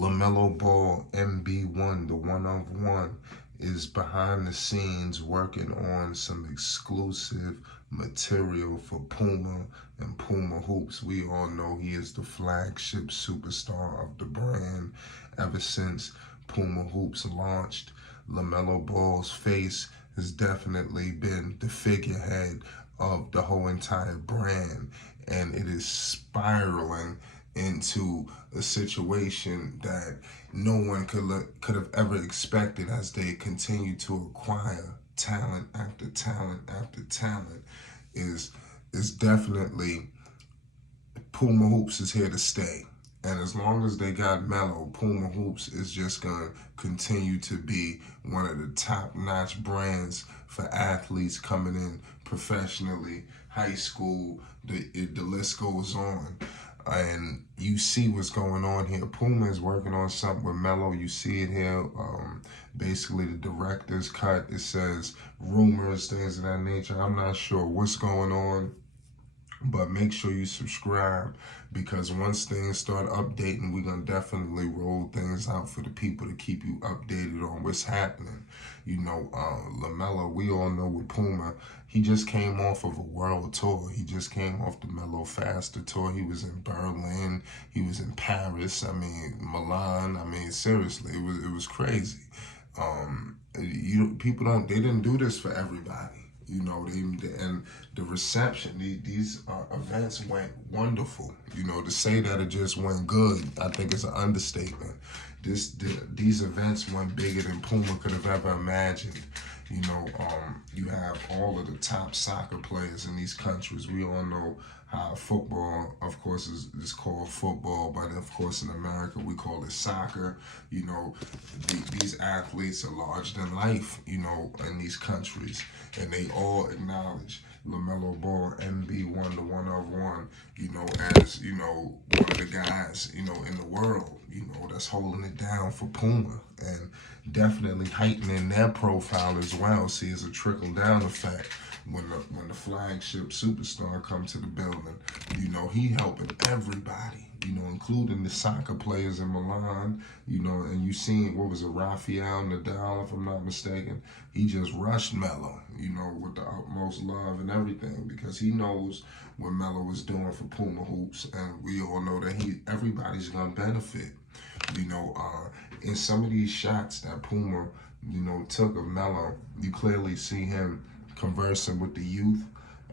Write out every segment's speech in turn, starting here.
Lamelo Ball, MB.01, the one of one, is behind the scenes working on some exclusive material for Puma and Puma Hoops. We all know he is the flagship superstar of the brand. Ever since Puma Hoops launched, Lamelo Ball's face has definitely been the figurehead of the whole entire brand, and it is spiraling into a situation that no one could have ever expected as they continue to acquire talent after talent after talent. Is definitely Puma Hoops is here to stay. And as long as they got Melo, Puma Hoops is just going to continue to be one of the top-notch brands for athletes coming in professionally, high school, the list goes on. And you see what's going on here. Puma is working on something with Melo. You see it here. Basically, the director's cut, it says rumors, things of that nature. I'm not sure what's going on, but make sure you subscribe, because once things start updating, we're going to definitely roll things out for the people to keep you updated on what's happening. You know, Lamelo, we all know with Puma, he just came off of a world tour. He just came off the Melo Faster tour. He was in Berlin. He was in Paris. I mean, Milan. I mean, seriously, it was crazy. They didn't do this for everybody. You know, and the reception, these events went wonderful. You know, to say that it just went good, I think it's an understatement. These events went bigger than Puma could have ever imagined. You know, you have all of the top soccer players in these countries. We all know how football, of course, is called football, but of course in America we call it soccer. You know, these athletes are larger than life, you know, in these countries, and they all acknowledge Lamelo Ball, MB.01, the one of one, you know, as, you know, one of the guys, you know, in the world, you know, that's holding it down for Puma, and definitely heightening their profile as well. See, it's a trickle down effect. When the flagship superstar come to the building, you know, he helping everybody, you know, including the soccer players in Milan, you know, and you seen, what was it, Rafael Nadal, if I'm not mistaken, he just rushed Melo, you know, with the utmost love and everything, because he knows what Melo was doing for Puma Hoops, and we all know that everybody's gonna benefit. You know, in some of these shots that Puma, you know, took of Melo, you clearly see him conversing with the youth,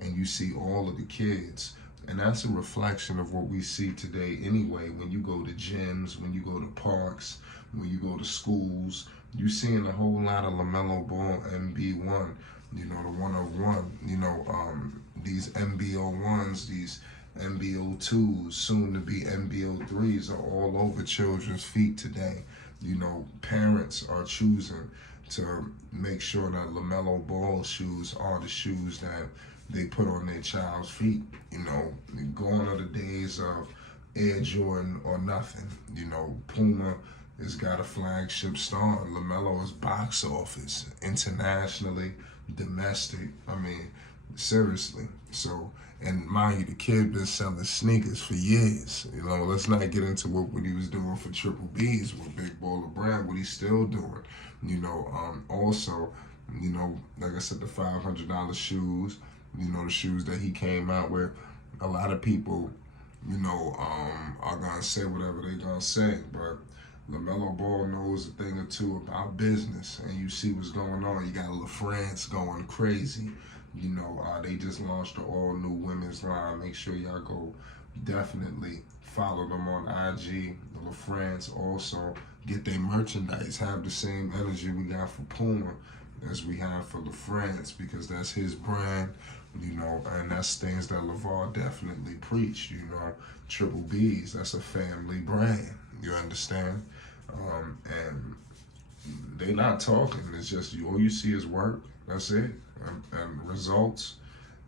and you see all of the kids. And that's a reflection of what we see today anyway. When you go to gyms, when you go to parks, when you go to schools, you're seeing a whole lot of Lamelo Ball MB.01, you know, the one of one, you know, these MB.01s, these MB.02s, soon to be MB.03s, are all over children's feet today. You know, parents are choosing to make sure that Lamelo Ball shoes are the shoes that they put on their child's feet. You know, gone are the days of Air Jordan or nothing. You know, Puma has got a flagship star. Lamelo is box office, internationally, domestic. I mean, seriously. So, and mind you, the kid been selling sneakers for years. You know, let's not get into what he was doing for Triple B's with Big Baller Brand, what he's still doing. You know, also, you know, like I said, the $500 shoes, you know, the shoes that he came out with, a lot of people, you know, are going to say whatever they're going to say, but Lamelo Ball knows a thing or two about business, and you see what's going on. You got LaFrance going crazy. You know, they just launched an all-new women's line. Make sure y'all go definitely follow them on IG. LaFrance also get their merchandise. Have the same energy we got for Puma as we have for LaFrance, because that's his brand, you know, and that's things that LeVar definitely preached, you know. Triple B's, that's a family brand, you understand? And they not talking, it's just all you see is work, that's it, and results,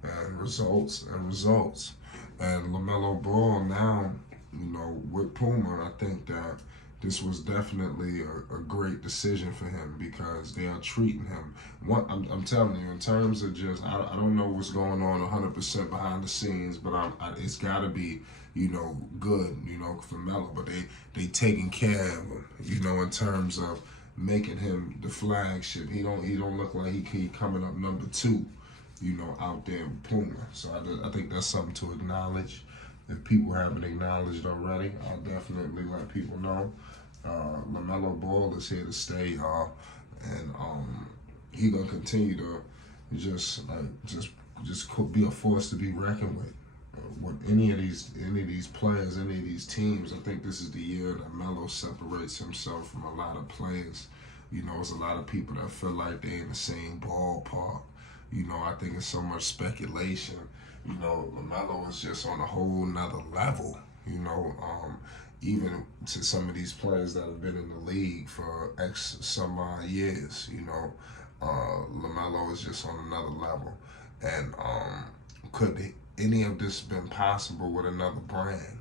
and results, and results. And Lamelo Ball now, you know, with Puma, I think that this was definitely a great decision for him because they are treating him. I'm telling you, in terms of just, I don't know what's going on 100% behind the scenes, but it's got to be, good, for Melo. But they taking care of him, in terms of making him the flagship. He don't look like he coming up number 2, out there with Puma. So I think that's something to acknowledge. If people haven't acknowledged already, I'll definitely let people know. Lamelo Ball is here to stay, y'all, and he gonna continue to just be a force to be reckoned with. With any of these players, any of these teams, I think this is the year that Melo separates himself from a lot of players. It's a lot of people that feel like they in the same ballpark. I think it's so much speculation. Lamelo is just on a whole nother level. Even to some of these players that have been in the league for X some odd years, Lamelo is just on another level. And could any of this been possible with another brand?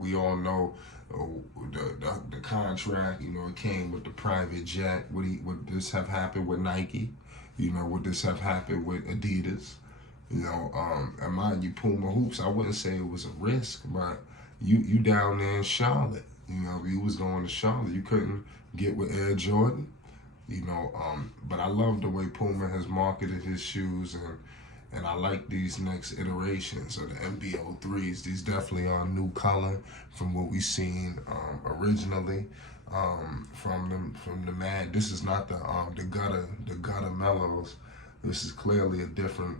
We all know the contract. It came with the private jet. Would this have happened with Nike? Would this have happened with Adidas? And mind you, Puma Hoops, I wouldn't say it was a risk, but you down there in Charlotte. You was going to Charlotte. You couldn't get with Air Jordan. But I love the way Puma has marketed his shoes, and I like these next iterations of the MB.03s. These definitely are a new color from what we seen originally from the man. This is not the gutter Melos. This is clearly a different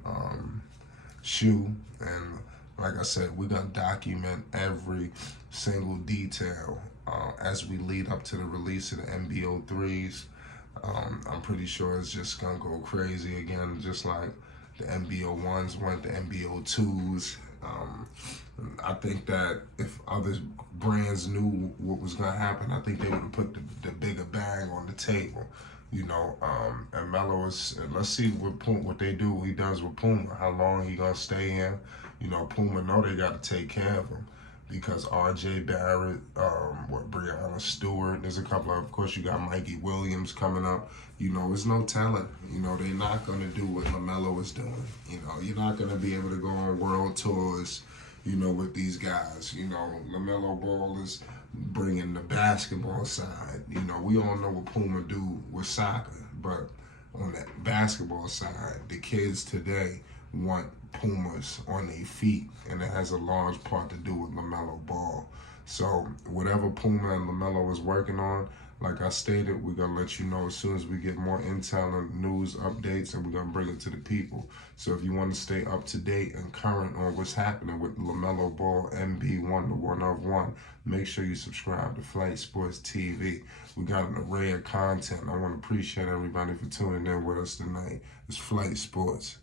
shoe, and like I said, we're gonna document every single detail as we lead up to the release of the MB.03s. I'm pretty sure it's just gonna go crazy again, just like the MB.01s went, the MB.02s. I think that if other brands knew what was gonna happen, I think they would have put the bigger bag on the table. And Melo is, let's see what they do, he does with Puma, how long he gonna stay in. Puma know they gotta take care of him because R.J. Barrett, Breonna Stewart, there's a couple of course you got Mikey Williams coming up. There's no telling. They're not gonna do what Lamelo is doing. You're not gonna be able to go on world tours, with these guys. Lamelo Ball is bringing the basketball side. We all know what Puma do with soccer, but on that basketball side, the kids today want Pumas on their feet, and it has a large part to do with Lamelo Ball. So whatever Puma and Lamelo is working on, like I stated, we're going to let you know as soon as we get more intel and news updates, and we're going to bring it to the people. So if you want to stay up to date and current on what's happening with Lamelo Ball, MB1, the one of one, make sure you subscribe to Flight Sports TV. We got an array of content. I want to appreciate everybody for tuning in with us tonight. It's Flight Sports.